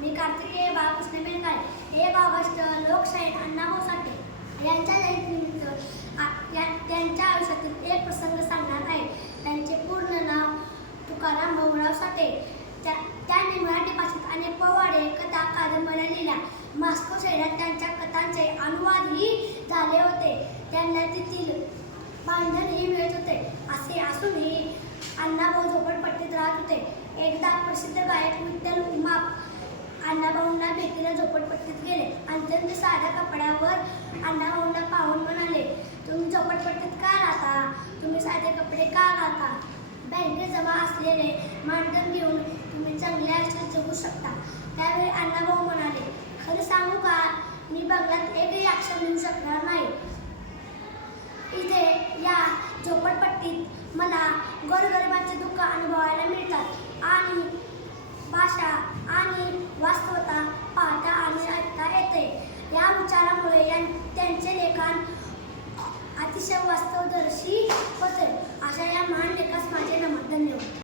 मी Kartikeya Balkrishna बेनकाळे 1 August लोकशाहीर अण्णाभाऊ साठे यांच्या जयंतीनिमित्त त्यांच्या आयुष्यातील एक प्रसंग सांगणार आहे. त्यांचे पूर्ण नाव तुकाराम भाऊराव साठे. त्यांनी मराठी भाषेत अनेक पोवाडे, कथा, कादंबऱ्या लिहिल्या. मॉस्को शहरात त्यांच्या कथांचे अनुवादही झाले होते. त्यांना तेथील मानधनही मिळत होते. असे असूनही अण्णाभाऊ झोपडपट्टीत राहत होते. एकदा प्रसिद्ध गायक विठ्ठल उमाप अण्णाभाऊंना भेटीला झोपडपट्टीत गेले. अत्यंत साध्या कपड्यावर अण्णाभाऊंना पाहून म्हणाले, तुम्ही झोपडपट्टीत का राहता? तुम्ही साधे कपडे का घालता? बँकेत जमा असलेले मानधन घेऊन तुम्ही चांगले आयुष्य जगू शकता. त्यावेळी अण्णाभाऊ म्हणाले, खरं सांगू का, मी बंगल्यात एकही अक्षर लिहू शकणार नाही. इथे या झोपडपट्टीत मला गोरगरिबांचे दुःख अनुभवायला मिळतात आणि भाषा आणि वास्तवता पाहता आणि ऐकता येते. या विचारामुळे त्यांचे लेखन अतिशय वास्तवदर्शी